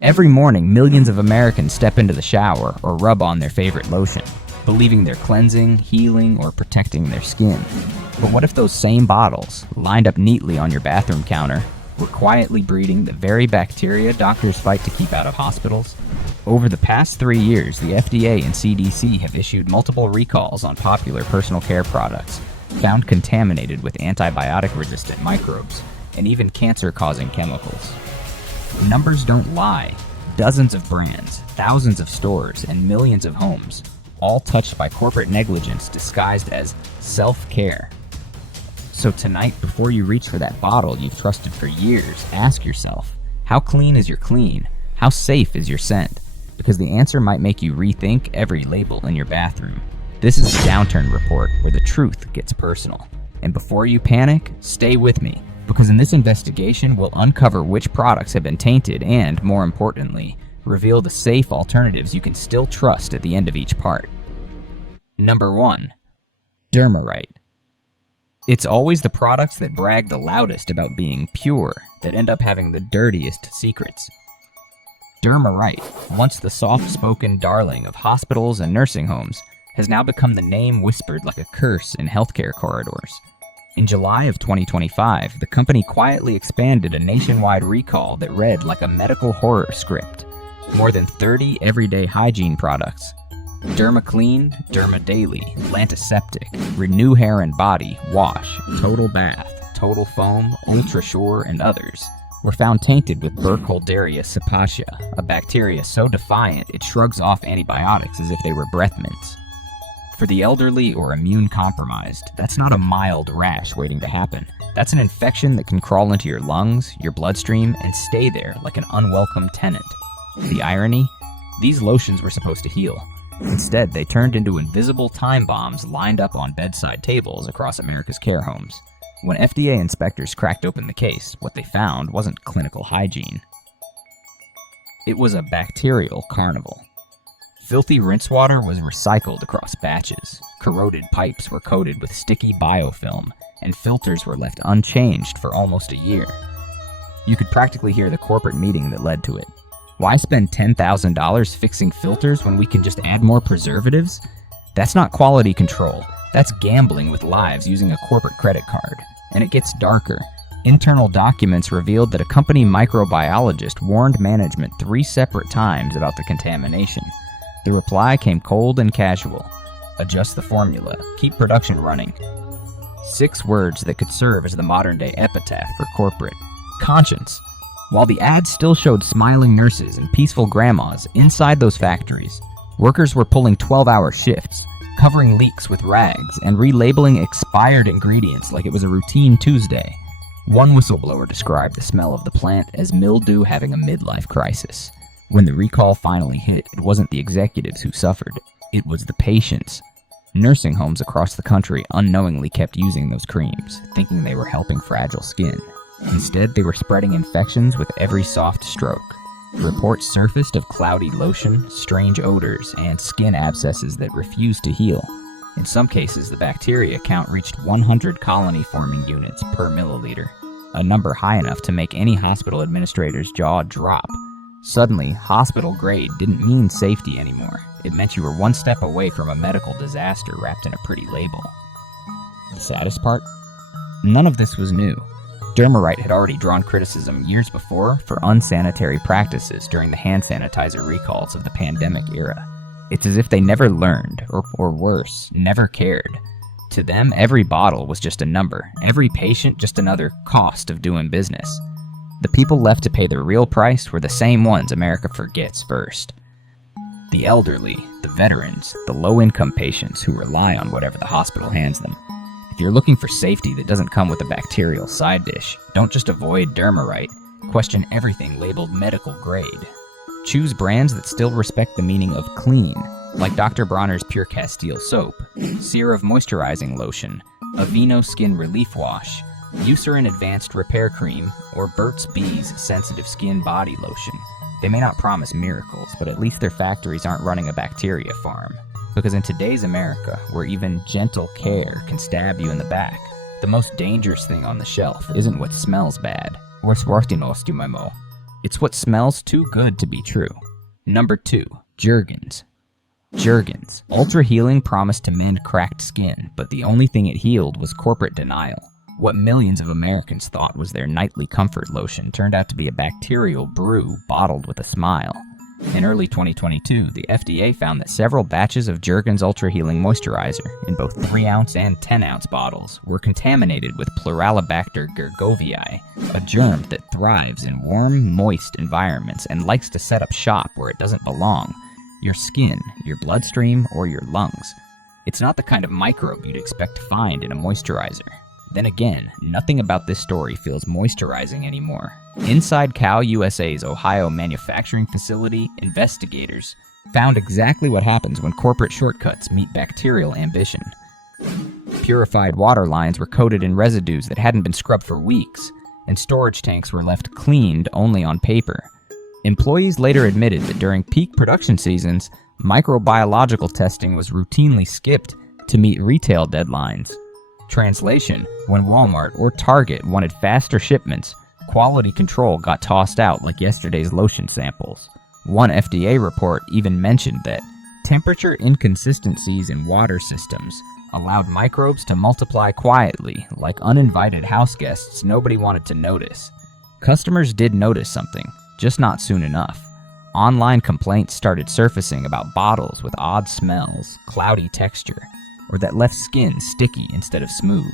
Every morning, millions of Americans step into the shower or rub on their favorite lotion, believing they're cleansing, healing, or protecting their skin. But what if those same bottles, lined up neatly on your bathroom counter, were quietly breeding the very bacteria doctors fight to keep out of hospitals? Over the past 3 years, the FDA and CDC have issued multiple recalls on popular personal care products, found contaminated with antibiotic-resistant microbes, and even cancer-causing chemicals. Numbers don't lie. Dozens of brands, thousands of stores, and millions of homes, all touched by corporate negligence disguised as self-care. So tonight, before you reach for that bottle you've trusted for years, ask yourself, how clean is your clean? How safe is your scent? Because the answer might make you rethink every label in your bathroom. This is the Downturn Report, where the truth gets personal. And before you panic, stay with me, because in this investigation, we'll uncover which products have been tainted and, more importantly, reveal the safe alternatives you can still trust at the end of each part. Number 1. Dermarite. It's always the products that brag the loudest about being pure that end up having the dirtiest secrets. Dermarite, once the soft-spoken darling of hospitals and nursing homes, has now become the name whispered like a curse in healthcare corridors. In July of 2025, the company quietly expanded a nationwide recall that read like a medical horror script. More than 30 everyday hygiene products, DermaClean, DermaDaily, Lantiseptic, Renew Hair and Body, Wash, Total Bath, Total Foam, Ultra Sure, and others, were found tainted with Burkholderia cepacia, a bacteria so defiant it shrugs off antibiotics as if they were breath mints. For the elderly or immune-compromised, that's not a mild rash waiting to happen. That's an infection that can crawl into your lungs, your bloodstream, and stay there like an unwelcome tenant. The irony? These lotions were supposed to heal. Instead, they turned into invisible time bombs lined up on bedside tables across America's care homes. When FDA inspectors cracked open the case, what they found wasn't clinical hygiene. It was a bacterial carnival. Filthy rinse water was recycled across batches, corroded pipes were coated with sticky biofilm, and filters were left unchanged for almost a year. You could practically hear the corporate meeting that led to it. Why spend $10,000 fixing filters when we can just add more preservatives? That's not quality control. That's gambling with lives using a corporate credit card. And it gets darker. Internal documents revealed that a company microbiologist warned management 3 separate times about the contamination. The reply came cold and casual. Adjust the formula. Keep production running. 6 words that could serve as the modern-day epitaph for corporate. Conscience. While the ads still showed smiling nurses and peaceful grandmas inside those factories, workers were pulling 12-hour shifts, covering leaks with rags, and relabeling expired ingredients like it was a routine Tuesday. One whistleblower described the smell of the plant as mildew having a midlife crisis. When the recall finally hit, it wasn't the executives who suffered, it was the patients. Nursing homes across the country unknowingly kept using those creams, thinking they were helping fragile skin. Instead, they were spreading infections with every soft stroke. Reports surfaced of cloudy lotion, strange odors, and skin abscesses that refused to heal. In some cases, the bacteria count reached 100 colony-forming units per milliliter, a number high enough to make any hospital administrator's jaw drop. Suddenly, hospital grade didn't mean safety anymore. It meant you were one step away from a medical disaster wrapped in a pretty label. The saddest part? None of this was new. Dermarite had already drawn criticism years before for unsanitary practices during the hand sanitizer recalls of the pandemic era. It's as if they never learned, or worse, never cared. To them, every bottle was just a number, every patient just another cost of doing business. The people left to pay the real price were the same ones America forgets first. The elderly, the veterans, the low-income patients who rely on whatever the hospital hands them. If you're looking for safety that doesn't come with a bacterial side dish, don't just avoid Dermarite, question everything labeled medical grade. Choose brands that still respect the meaning of clean, like Dr. Bronner's Pure Castile Soap, CeraVe Moisturizing Lotion, Aveeno Skin Relief Wash, Eucerin Advanced Repair Cream, or Burt's Bees Sensitive Skin Body Lotion. They may not promise miracles, but at least their factories aren't running a bacteria farm. Because in today's America, where even gentle care can stab you in the back, the most dangerous thing on the shelf isn't what smells bad, or swartinostumemo. It's what smells too good to be true. Number 2. Jergens. Jergens. Ultra Healing promised to mend cracked skin, but the only thing it healed was corporate denial. What millions of Americans thought was their nightly comfort lotion turned out to be a bacterial brew bottled with a smile. In early 2022, the FDA found that several batches of Jergens Ultra Healing Moisturizer, in both 3-ounce and 10-ounce bottles, were contaminated with Pluralibacter gergovii, a germ that thrives in warm, moist environments and likes to set up shop where it doesn't belong: your skin, your bloodstream, or your lungs. It's not the kind of microbe you'd expect to find in a moisturizer. Then again, nothing about this story feels moisturizing anymore. Inside Cal USA's Ohio manufacturing facility, investigators found exactly what happens when corporate shortcuts meet bacterial ambition. Purified water lines were coated in residues that hadn't been scrubbed for weeks, and storage tanks were left cleaned only on paper. Employees later admitted that during peak production seasons, microbiological testing was routinely skipped to meet retail deadlines. Translation: when Walmart or Target wanted faster shipments, quality control got tossed out like yesterday's lotion samples. One FDA report even mentioned that temperature inconsistencies in water systems allowed microbes to multiply quietly, like uninvited house guests nobody wanted to notice. Customers did notice something, just not soon enough. Online complaints started surfacing about bottles with odd smells, cloudy texture, or that left skin sticky instead of smooth.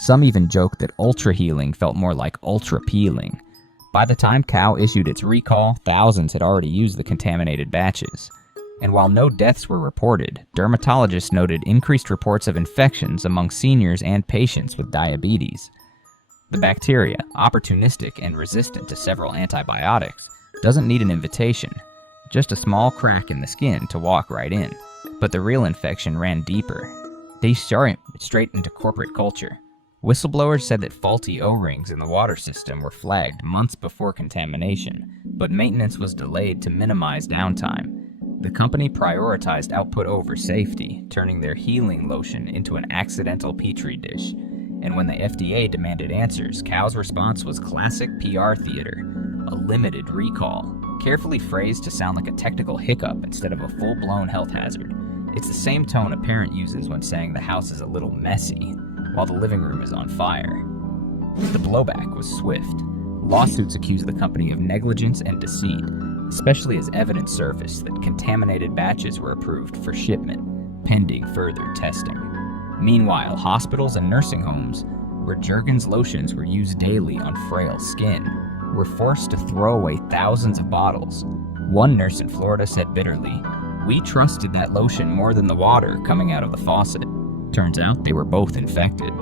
Some even joked that Ultra Healing felt more like Ultra Peeling. By the time Cal issued its recall, thousands had already used the contaminated batches. And while no deaths were reported, dermatologists noted increased reports of infections among seniors and patients with diabetes. The bacteria, opportunistic and resistant to several antibiotics, doesn't need an invitation, just a small crack in the skin to walk right in. But the real infection ran deeper. They started straight into corporate culture. Whistleblowers said that faulty O-rings in the water system were flagged months before contamination, but maintenance was delayed to minimize downtime. The company prioritized output over safety, turning their healing lotion into an accidental petri dish. And when the FDA demanded answers, Cal's response was classic PR theater: a limited recall, carefully phrased to sound like a technical hiccup instead of a full-blown health hazard. It's the same tone a parent uses when saying the house is a little messy, while the living room is on fire. The blowback was swift. Lawsuits accused the company of negligence and deceit, especially as evidence surfaced that contaminated batches were approved for shipment, pending further testing. Meanwhile, hospitals and nursing homes, where Jergens lotions were used daily on frail skin, were forced to throw away thousands of bottles. One nurse in Florida said bitterly, "We trusted that lotion more than the water coming out of the faucet." Turns out they were both infected.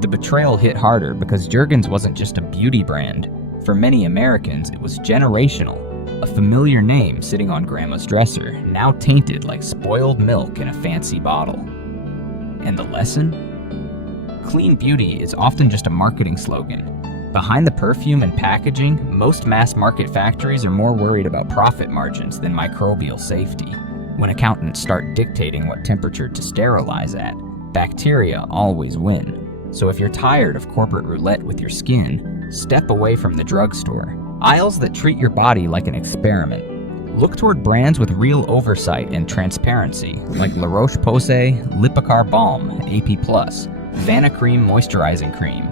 The betrayal hit harder because Jergens wasn't just a beauty brand. For many Americans, it was generational. A familiar name sitting on grandma's dresser, now tainted like spoiled milk in a fancy bottle. And the lesson? Clean beauty is often just a marketing slogan. Behind the perfume and packaging, most mass-market factories are more worried about profit margins than microbial safety. When accountants start dictating what temperature to sterilize at, bacteria always win. So if you're tired of corporate roulette with your skin, step away from the drugstore. Aisles that treat your body like an experiment. Look toward brands with real oversight and transparency, like La Roche-Posay, Lipicar Balm, AP+, Vanacream Moisturizing Cream,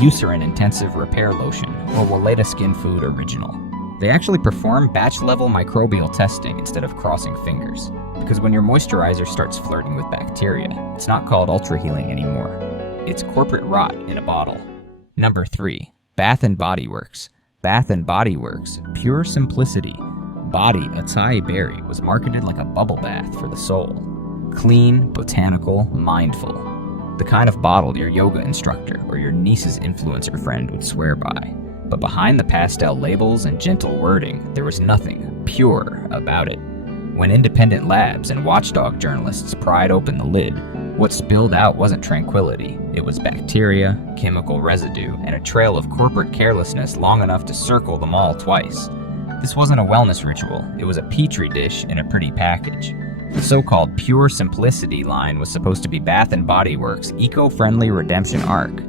Eucerin Intensive Repair Lotion, or Weleda Skin Food Original. They actually perform batch-level microbial testing instead of crossing fingers. Because when your moisturizer starts flirting with bacteria, it's not called Ultra Healing anymore. It's corporate rot in a bottle. Number 3. Bath & Body Works. Bath & Body Works, pure simplicity. Body Acai Berry was marketed like a bubble bath for the soul. Clean, botanical, mindful. The kind of bottle your yoga instructor or your niece's influencer friend would swear by. But behind the pastel labels and gentle wording, there was nothing pure about it. When independent labs and watchdog journalists pried open the lid, what spilled out wasn't tranquility. It was bacteria, chemical residue, and a trail of corporate carelessness long enough to circle them all twice. This wasn't a wellness ritual, it was a petri dish in a pretty package. The so-called Pure Simplicity line was supposed to be Bath & Body Works' eco-friendly redemption arc.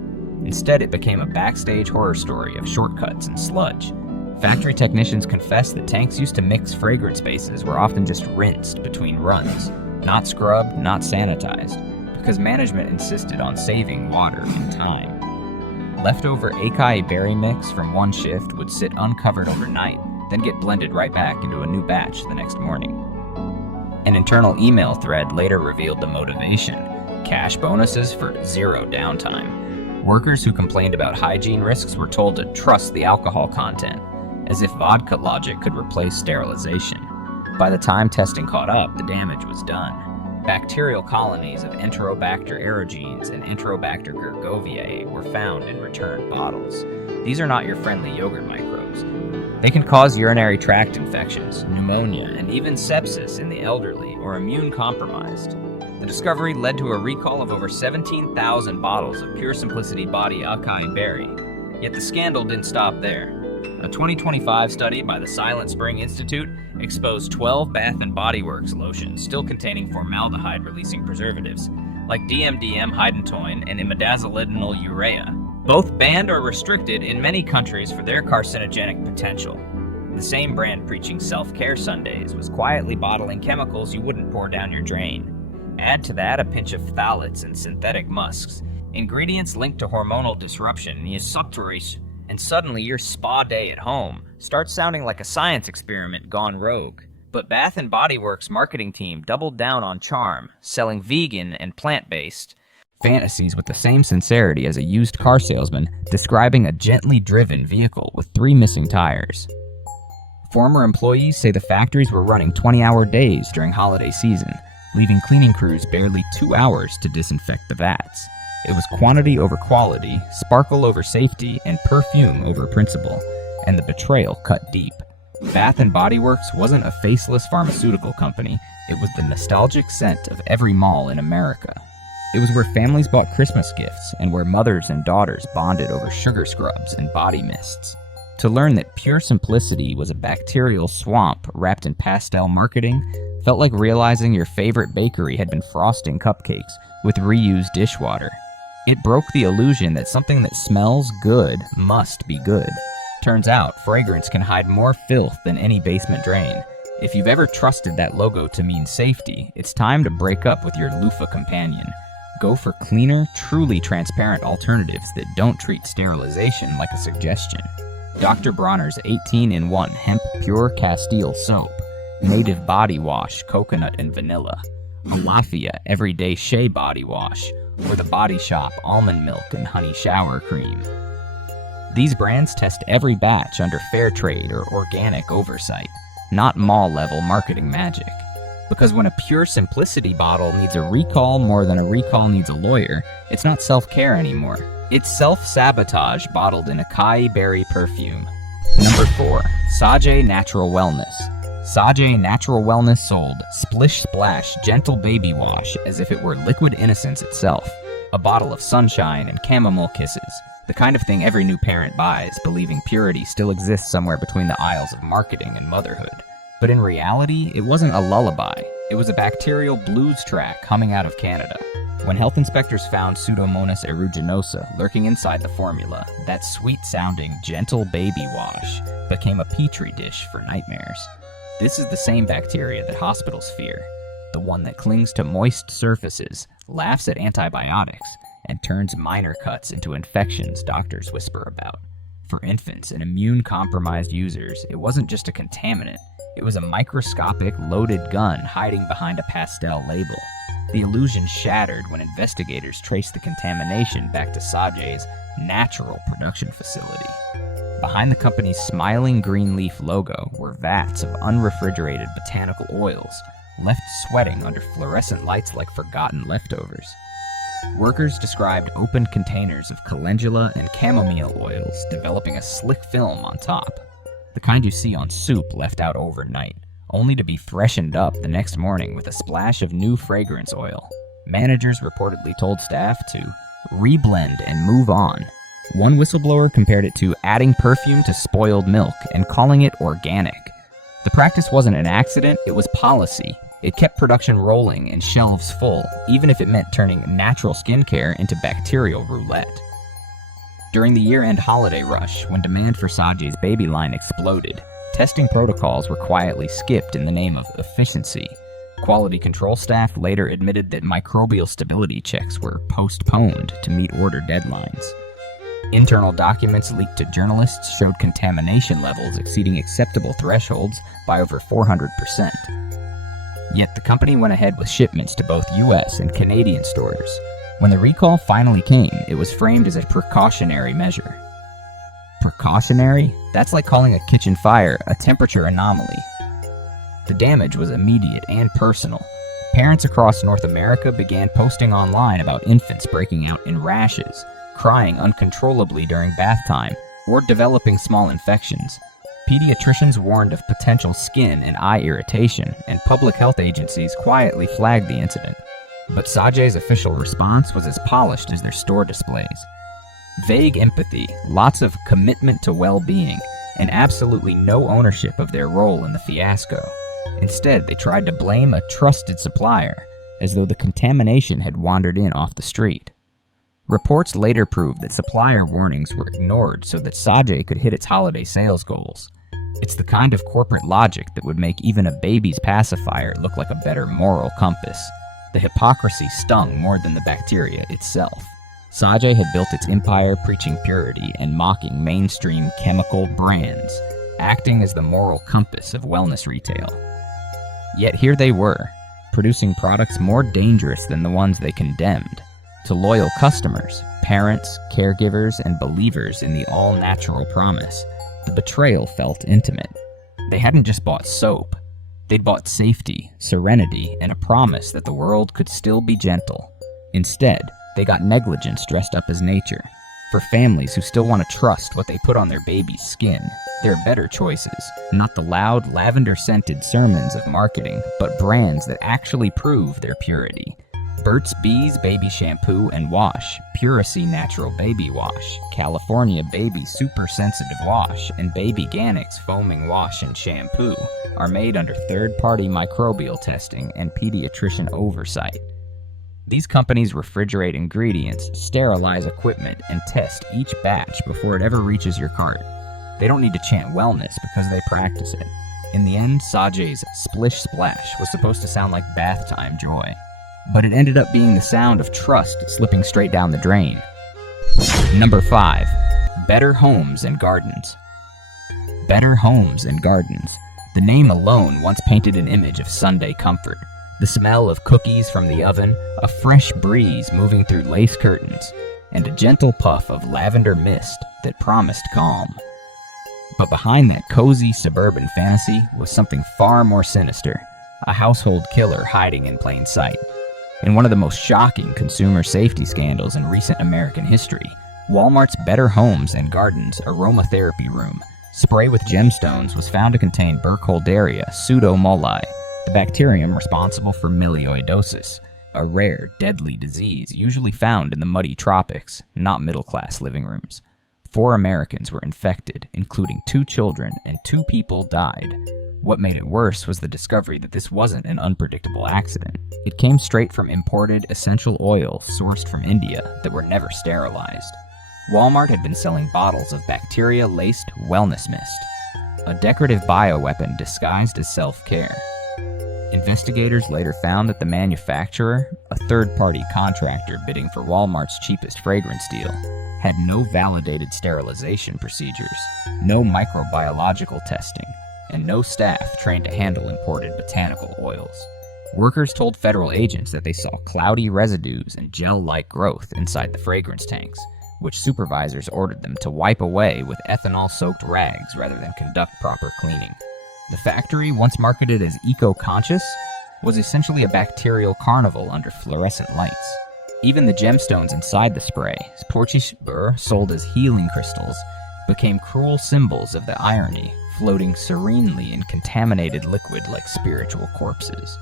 Instead, it became a backstage horror story of shortcuts and sludge. Factory technicians confessed that tanks used to mix fragrance bases were often just rinsed between runs, not scrubbed, not sanitized, because management insisted on saving water and time. Leftover acai berry mix from one shift would sit uncovered overnight, then get blended right back into a new batch the next morning. An internal email thread later revealed the motivation: cash bonuses for zero downtime. Workers who complained about hygiene risks were told to trust the alcohol content, as if vodka logic could replace sterilization. By the time testing caught up, the damage was done. Bacterial colonies of Enterobacter aerogenes and Enterobacter gergoviae were found in returned bottles. These are not your friendly yogurt microbes. They can cause urinary tract infections, pneumonia, and even sepsis in the elderly or immune-compromised. The discovery led to a recall of over 17,000 bottles of Pure Simplicity Body Acai Berry. Yet the scandal didn't stop there. A 2025 study by the Silent Spring Institute exposed 12 Bath & Body Works lotions still containing formaldehyde-releasing preservatives, like DMDM hydantoin and imidazolidinyl urea, both banned or restricted in many countries for their carcinogenic potential. The same brand preaching self-care Sundays was quietly bottling chemicals you wouldn't pour down your drain. Add to that a pinch of phthalates and synthetic musks, ingredients linked to hormonal disruption, and suddenly your spa day at home starts sounding like a science experiment gone rogue. But Bath & Body Works' marketing team doubled down on charm, selling vegan and plant-based fantasies with the same sincerity as a used car salesman describing a gently driven vehicle with 3 missing tires. Former employees say the factories were running 20-hour days during holiday season, leaving cleaning crews barely 2 hours to disinfect the vats. It was quantity over quality, sparkle over safety, and perfume over principle, and the betrayal cut deep. Bath & Body Works wasn't a faceless pharmaceutical company, it was the nostalgic scent of every mall in America. It was where families bought Christmas gifts, and where mothers and daughters bonded over sugar scrubs and body mists. To learn that Pure Simplicity was a bacterial swamp wrapped in pastel marketing felt like realizing your favorite bakery had been frosting cupcakes with reused dishwater. It broke the illusion that something that smells good must be good. Turns out, fragrance can hide more filth than any basement drain. If you've ever trusted that logo to mean safety, it's time to break up with your loofah companion. Go for cleaner, truly transparent alternatives that don't treat sterilization like a suggestion. Dr. Bronner's 18-in-1 Hemp Pure Castile Soap, Native Body Wash, Coconut and Vanilla, Alafia Everyday Shea Body Wash, or the Body Shop Almond Milk and Honey Shower Cream. These brands test every batch under fair trade or organic oversight, not mall-level marketing magic. Because when a Pure Simplicity bottle needs a recall more than a recall needs a lawyer, it's not self-care anymore. It's self-sabotage bottled in acai berry perfume. Number 4. Sage Natural Wellness. Sage Natural Wellness sold Splish Splash Gentle Baby Wash as if it were liquid innocence itself. A bottle of sunshine and chamomile kisses. The kind of thing every new parent buys, believing purity still exists somewhere between the aisles of marketing and motherhood. But in reality, it wasn't a lullaby. It was a bacterial blues track humming out of Canada. When health inspectors found Pseudomonas aeruginosa lurking inside the formula, that sweet-sounding gentle baby wash became a petri dish for nightmares. This is the same bacteria that hospitals fear, the one that clings to moist surfaces, laughs at antibiotics, and turns minor cuts into infections doctors whisper about. For infants and immune-compromised users, it wasn't just a contaminant, it was a microscopic, loaded gun hiding behind a pastel label. The illusion shattered when investigators traced the contamination back to Sage's natural production facility. Behind the company's smiling green leaf logo were vats of unrefrigerated botanical oils, left sweating under fluorescent lights like forgotten leftovers. Workers described open containers of calendula and chamomile oils developing a slick film on top, the kind you see on soup left out overnight, only to be freshened up the next morning with a splash of new fragrance oil. Managers reportedly told staff to reblend and move on. One whistleblower compared it to adding perfume to spoiled milk and calling it organic. The practice wasn't an accident, it was policy. It kept production rolling and shelves full, even if it meant turning natural skincare into bacterial roulette. During the year-end holiday rush, when demand for Saje's baby line exploded, testing protocols were quietly skipped in the name of efficiency. Quality control staff later admitted that microbial stability checks were postponed to meet order deadlines. Internal documents leaked to journalists showed contamination levels exceeding acceptable thresholds by over 400%. Yet the company went ahead with shipments to both US and Canadian stores. When the recall finally came, it was framed as a precautionary measure. Precautionary? That's like calling a kitchen fire a temperature anomaly. The damage was immediate and personal. Parents across North America began posting online about infants breaking out in rashes, crying uncontrollably during bath time, or developing small infections. Pediatricians warned of potential skin and eye irritation, and public health agencies quietly flagged the incident. But Saje's official response was as polished as their store displays. Vague empathy, lots of commitment to well-being, and absolutely no ownership of their role in the fiasco. Instead, they tried to blame a trusted supplier, as though the contamination had wandered in off the street. Reports later proved that supplier warnings were ignored so that Saje could hit its holiday sales goals. It's the kind of corporate logic that would make even a baby's pacifier look like a better moral compass. The hypocrisy stung more than the bacteria itself. Saje had built its empire preaching purity and mocking mainstream chemical brands, acting as the moral compass of wellness retail. Yet here they were, producing products more dangerous than the ones they condemned. To loyal customers, parents, caregivers, and believers in the all-natural promise, the betrayal felt intimate. They hadn't just bought soap. They'd bought safety, serenity, and a promise that the world could still be gentle. Instead, they got negligence dressed up as nature. For families who still want to trust what they put on their baby's skin, there are better choices, not the loud, lavender-scented sermons of marketing, but brands that actually prove their purity. Burt's Bees Baby Shampoo and Wash, Puracy Natural Baby Wash, California Baby Super Sensitive Wash, and Baby Ganix Foaming Wash and Shampoo are made under third-party microbial testing and pediatrician oversight. These companies refrigerate ingredients, sterilize equipment, and test each batch before it ever reaches your cart. They don't need to chant wellness because they practice it. In the end, Saje's Splish Splash was supposed to sound like bath time joy. But it ended up being the sound of trust slipping straight down the drain. Number 5. Better Homes and Gardens. Better Homes and Gardens. The name alone once painted an image of Sunday comfort. The smell of cookies from the oven, a fresh breeze moving through lace curtains, and a gentle puff of lavender mist that promised calm. But behind that cozy suburban fantasy was something far more sinister, a household killer hiding in plain sight. In one of the most shocking consumer safety scandals in recent American history, Walmart's Better Homes and Gardens aromatherapy room, spray with gemstones, was found to contain Burkholderia pseudomulli, the bacterium responsible for milioidosis, a rare, deadly disease usually found in the muddy tropics, not middle-class living rooms. 4 Americans were infected, including 2 children, and 2 people died. What made it worse was the discovery that this wasn't an unpredictable accident. It came straight from imported essential oils sourced from India that were never sterilized. Walmart had been selling bottles of bacteria-laced wellness mist, a decorative bioweapon disguised as self-care. Investigators later found that the manufacturer, a third-party contractor bidding for Walmart's cheapest fragrance deal, had no validated sterilization procedures, no microbiological testing, and no staff trained to handle imported botanical oils. Workers told federal agents that they saw cloudy residues and gel-like growth inside the fragrance tanks, which supervisors ordered them to wipe away with ethanol-soaked rags rather than conduct proper cleaning. The factory, once marketed as eco-conscious, was essentially a bacterial carnival under fluorescent lights. Even the gemstones inside the spray, Porchibur sold as healing crystals, became cruel symbols of the irony, floating serenely in contaminated liquid like spiritual corpses.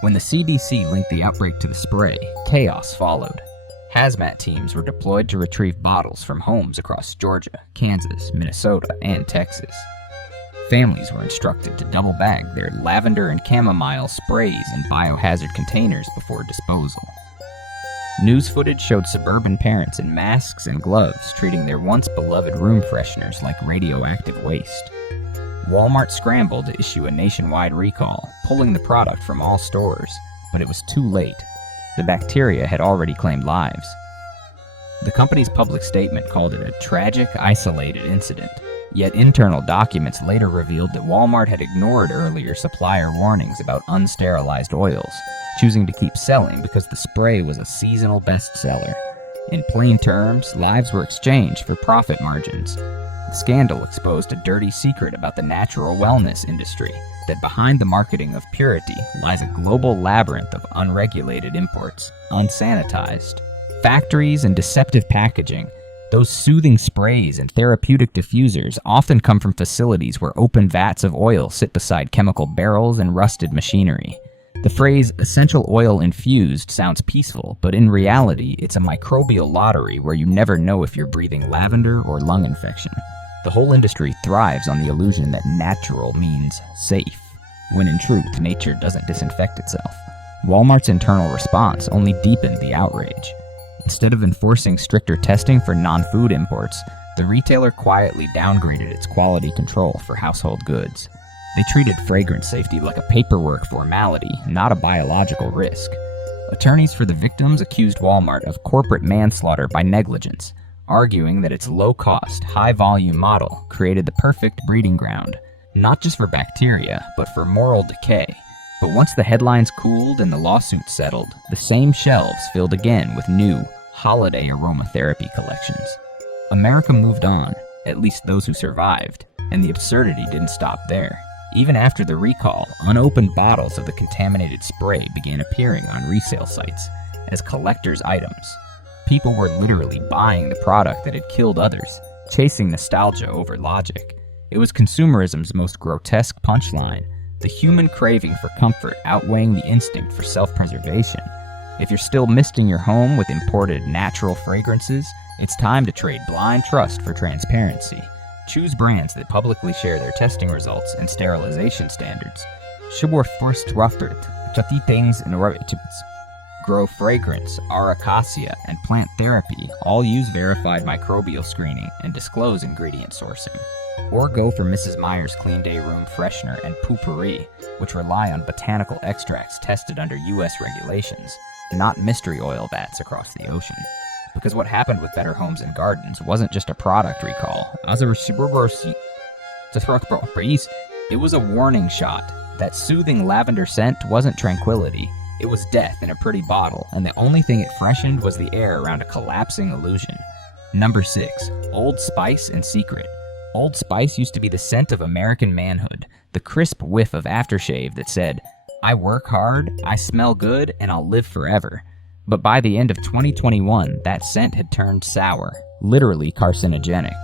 When the CDC linked the outbreak to the spray, chaos followed. Hazmat teams were deployed to retrieve bottles from homes across Georgia, Kansas, Minnesota, and Texas. Families were instructed to double bag their lavender and chamomile sprays in biohazard containers before disposal. News footage showed suburban parents in masks and gloves treating their once beloved room fresheners like radioactive waste. Walmart scrambled to issue a nationwide recall, pulling the product from all stores, but it was too late. The bacteria had already claimed lives. The company's public statement called it a tragic, isolated incident, yet internal documents later revealed that Walmart had ignored earlier supplier warnings about unsterilized oils, choosing to keep selling because the spray was a seasonal bestseller. In plain terms, lives were exchanged for profit margins. The scandal exposed a dirty secret about the natural wellness industry, that behind the marketing of purity lies a global labyrinth of unregulated imports, unsanitized. Factories and deceptive packaging. Those soothing sprays and therapeutic diffusers often come from facilities where open vats of oil sit beside chemical barrels and rusted machinery. The phrase essential oil infused sounds peaceful, but in reality, it's a microbial lottery where you never know if you're breathing lavender or lung infection. The whole industry thrives on the illusion that natural means safe, when in truth, nature doesn't disinfect itself. Walmart's internal response only deepened the outrage. Instead of enforcing stricter testing for non-food imports, the retailer quietly downgraded its quality control for household goods. They treated fragrance safety like a paperwork formality, not a biological risk. Attorneys for the victims accused Walmart of corporate manslaughter by negligence, arguing that its low-cost, high-volume model created the perfect breeding ground, not just for bacteria, but for moral decay. But once the headlines cooled and the lawsuits settled, the same shelves filled again with new, holiday aromatherapy collections. America moved on, at least those who survived, and the absurdity didn't stop there. Even after the recall, unopened bottles of the contaminated spray began appearing on resale sites as collector's items. People were literally buying the product that had killed others, chasing nostalgia over logic. It was consumerism's most grotesque punchline, the human craving for comfort outweighing the instinct for self-preservation. If you're still misting your home with imported natural fragrances, it's time to trade blind trust for transparency. Choose brands that publicly share their testing results and sterilization standards. Grow Fragrance, Aracacia, and Plant Therapy all use verified microbial screening and disclose ingredient sourcing. Or go for Mrs. Meyer's Clean Day Room Freshener and Poopery, which rely on botanical extracts tested under U.S. regulations, not mystery oil vats across the ocean. Because what happened with Better Homes and Gardens wasn't just a product recall. It was a warning shot. That soothing lavender scent wasn't tranquility. It was death in a pretty bottle, and the only thing it freshened was the air around a collapsing illusion. Number 6. Old Spice and Secret. Old Spice used to be the scent of American manhood, the crisp whiff of aftershave that said, "I work hard, I smell good, and I'll live forever." But by the end of 2021, that scent had turned sour, literally carcinogenic.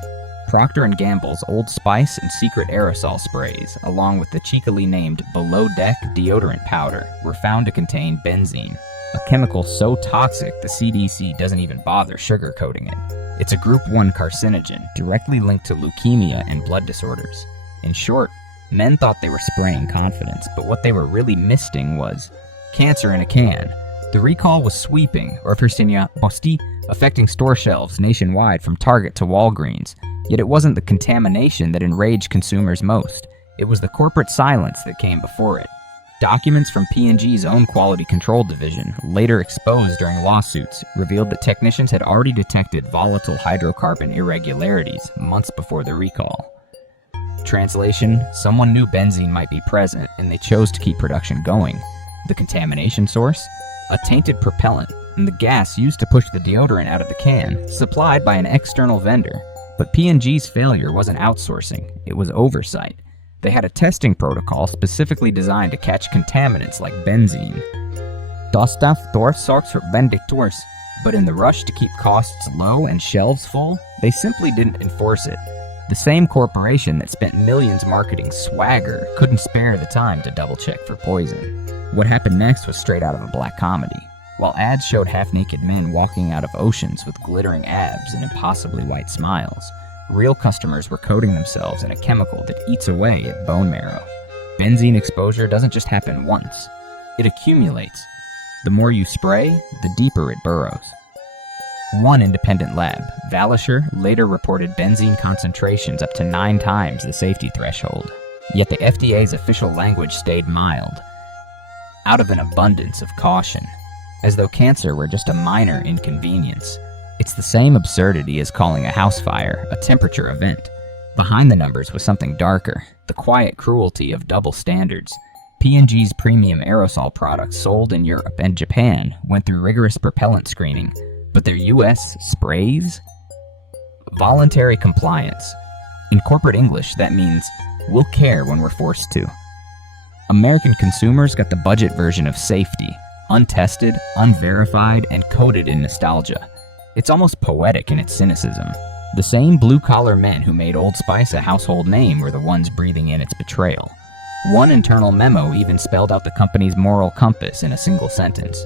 Procter & Gamble's Old Spice and Secret aerosol sprays, along with the cheekily named Below Deck deodorant powder, were found to contain benzene, a chemical so toxic the CDC doesn't even bother sugarcoating it. It's a Group 1 carcinogen, directly linked to leukemia and blood disorders. In short, men thought they were spraying confidence, but what they were really misting was cancer in a can. The recall was sweeping, affecting store shelves nationwide from Target to Walgreens. Yet it wasn't the contamination that enraged consumers most. It was the corporate silence that came before it. Documents from P&G's own quality control division, later exposed during lawsuits, revealed that technicians had already detected volatile hydrocarbon irregularities months before the recall. Translation: someone knew benzene might be present, and they chose to keep production going. The contamination source? A tainted propellant, and the gas used to push the deodorant out of the can, supplied by an external vendor. But P&G's failure wasn't outsourcing, it was oversight. They had a testing protocol specifically designed to catch contaminants like benzene. But in the rush to keep costs low and shelves full, they simply didn't enforce it. The same corporation that spent millions marketing swagger couldn't spare the time to double-check for poison. What happened next was straight out of a black comedy. While ads showed half-naked men walking out of oceans with glittering abs and impossibly white smiles, real customers were coating themselves in a chemical that eats away at bone marrow. Benzene exposure doesn't just happen once. It accumulates. The more you spray, the deeper it burrows. One independent lab, Valisher, later reported benzene concentrations up to 9 times the safety threshold. Yet the FDA's official language stayed mild, out of an abundance of caution, as though cancer were just a minor inconvenience. It's the same absurdity as calling a house fire a temperature event. Behind the numbers was something darker, the quiet cruelty of double standards. P&G's premium aerosol products sold in Europe and Japan went through rigorous propellant screening, but their US sprays? Voluntary compliance. In corporate English, that means we'll care when we're forced to. American consumers got the budget version of safety, untested, unverified, and coated in nostalgia. It's almost poetic in its cynicism. The same blue-collar men who made Old Spice a household name were the ones breathing in its betrayal. One internal memo even spelled out the company's moral compass in a single sentence.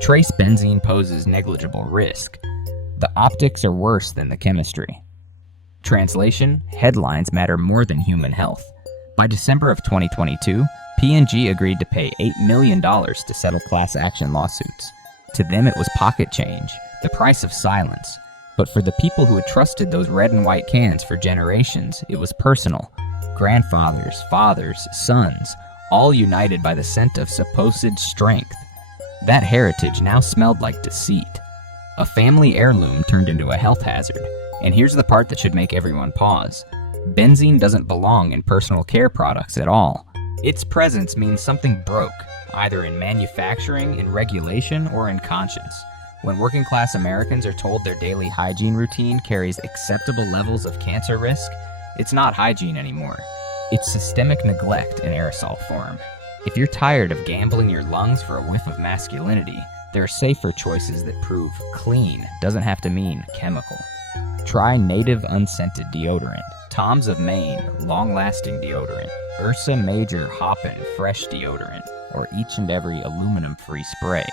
Trace benzene poses negligible risk. The optics are worse than the chemistry. Translation: headlines matter more than human health. By December of 2022, P&G agreed to pay $8 million to settle class action lawsuits. To them it was pocket change, the price of silence. But for the people who had trusted those red and white cans for generations, it was personal. Grandfathers, fathers, sons, all united by the scent of supposed strength. That heritage now smelled like deceit. A family heirloom turned into a health hazard. And here's the part that should make everyone pause. Benzene doesn't belong in personal care products at all. Its presence means something broke, either in manufacturing, in regulation, or in conscience. When working-class Americans are told their daily hygiene routine carries acceptable levels of cancer risk, it's not hygiene anymore. It's systemic neglect in aerosol form. If you're tired of gambling your lungs for a whiff of masculinity, there are safer choices that prove clean doesn't have to mean chemical. Try Native Unscented Deodorant, Tom's of Maine Long-Lasting Deodorant, Ursa Major Hoppin' Fresh Deodorant, or each and every aluminum-free spray.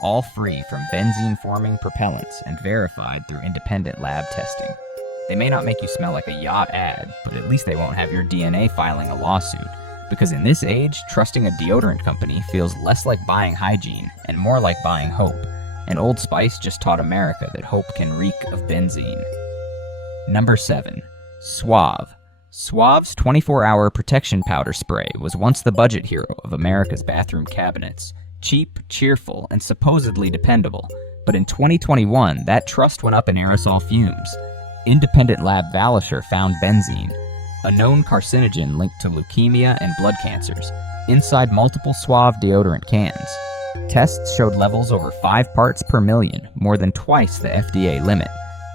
All free from benzene-forming propellants and verified through independent lab testing. They may not make you smell like a yacht ad, but at least they won't have your DNA filing a lawsuit. Because in this age, trusting a deodorant company feels less like buying hygiene and more like buying hope. And Old Spice just taught America that hope can reek of benzene. Number 7. Suave. Suave's 24-hour protection powder spray was once the budget hero of America's bathroom cabinets. Cheap, cheerful, and supposedly dependable. But in 2021, that trust went up in aerosol fumes. Independent lab Valisher found benzene, a known carcinogen linked to leukemia and blood cancers, inside multiple Suave deodorant cans. Tests showed levels over 5 parts per million, more than twice the FDA limit.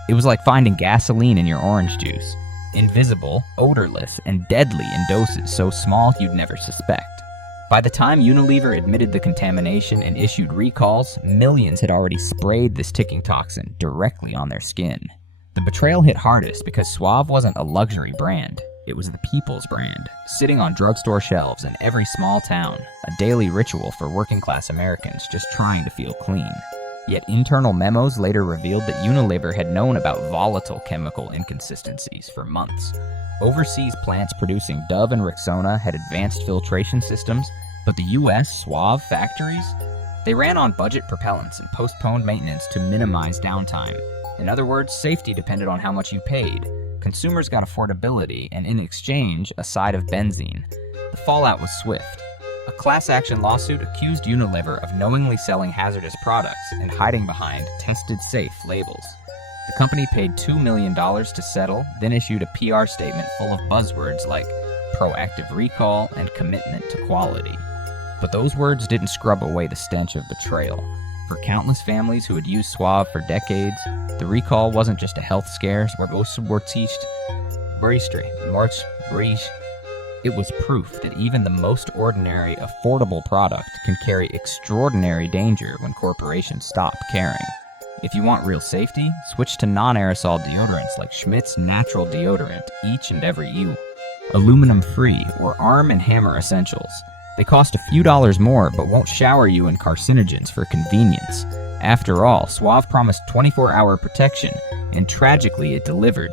It was like finding gasoline in your orange juice. Invisible, odorless, and deadly in doses so small you'd never suspect. By the time Unilever admitted the contamination and issued recalls, millions had already sprayed this ticking toxin directly on their skin. The betrayal hit hardest because Suave wasn't a luxury brand. It was the people's brand, sitting on drugstore shelves in every small town, a daily ritual for working-class Americans just trying to feel clean. Yet internal memos later revealed that Unilever had known about volatile chemical inconsistencies for months. Overseas plants producing Dove and Rexona had advanced filtration systems, but the US Suave factories? They ran on budget propellants and postponed maintenance to minimize downtime. In other words, safety depended on how much you paid. Consumers got affordability, and in exchange, a side of benzene. The fallout was swift. A class action lawsuit accused Unilever of knowingly selling hazardous products and hiding behind tested safe labels. The company paid $2 million to settle, then issued a PR statement full of buzzwords like proactive recall and commitment to quality. But those words didn't scrub away the stench of betrayal. For countless families who had used Suave for decades, the recall wasn't just a health scare, it was proof that even the most ordinary, affordable product can carry extraordinary danger when corporations stop caring. If you want real safety, switch to non-aerosol deodorants like Schmidt's Natural Deodorant, each and every you. Aluminum-free or Arm & Hammer Essentials. They cost a few dollars more but won't shower you in carcinogens for convenience. After all, Suave promised 24-hour protection, and tragically it delivered.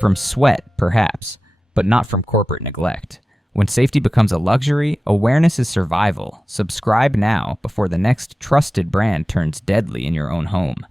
From sweat, perhaps, but not from corporate neglect. When safety becomes a luxury, awareness is survival. Subscribe now before the next trusted brand turns deadly in your own home.